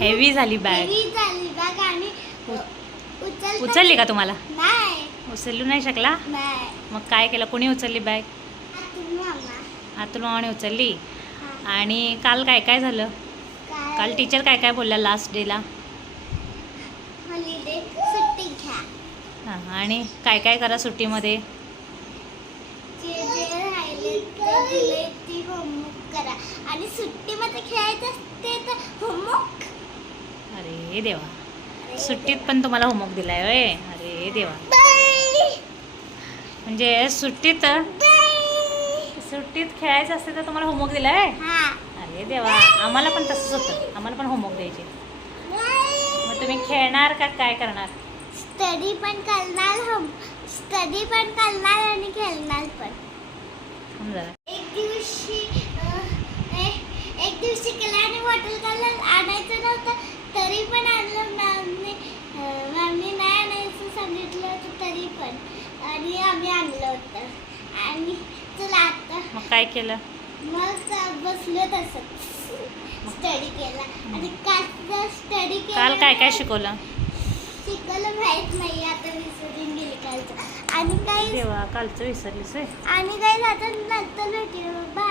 Heavy झाली bag heavy झाली bag आणि उचल उचलली का तुम्हाला? नाही. उचलू नाही शकला? नाही. मग काय केलं? कोणी उचलली बॅग आतून मामा. आतून मामाने उचलली? हा. आणि काल काय काय झालं? काय काल टीचर काय काय बोलल्या लास्ट डेला हॉलिडे सुट्टी घ्या. हां आणि काय काय करा सुट्टीमध्ये? जे जे राहिले ते दिले ती होमवर्क करा. आणि सुट्टीमध्ये खेळायचं असते तर होमवर्क अरे देवा. सुट्टीत पण तुम्हाला होमवर्क दिलाय होय. अरे देवा. म्हणजे सुट्टीत सुट्टीत खेळायचं असते तर तुम्हाला होमवर्क दिलाय हा. अरे देवा. आम्हाला पण तसंच होतं. आम्हाला पण होमवर्क द्यायचे. मग तुम्ही खेळणार का काय करणार? स्टडी पण करणार होम. स्टडी पण करणार आणि खेळणार पण. एक दिवशी एक- दिवशी केला आणि बॉटल कलर आणायचं नव्हतं तरी पण आणलं मॅमने अह, मॅमने नाही आणायचं सांगितलं होतं तरी पण. आणि आम्ही आणलं होतं. आणि चला आता मग काय केलं? मग बसलो तसंच स्टडी केला. आणि काल स्टडी केला काल काय काय शिकवलं? शिकवलं माहीत नाही आता विसरून गेली कालचं. आणि काही देवा कालचं विसरलीस होय. आणि काही आता नंतर भेटू बाय.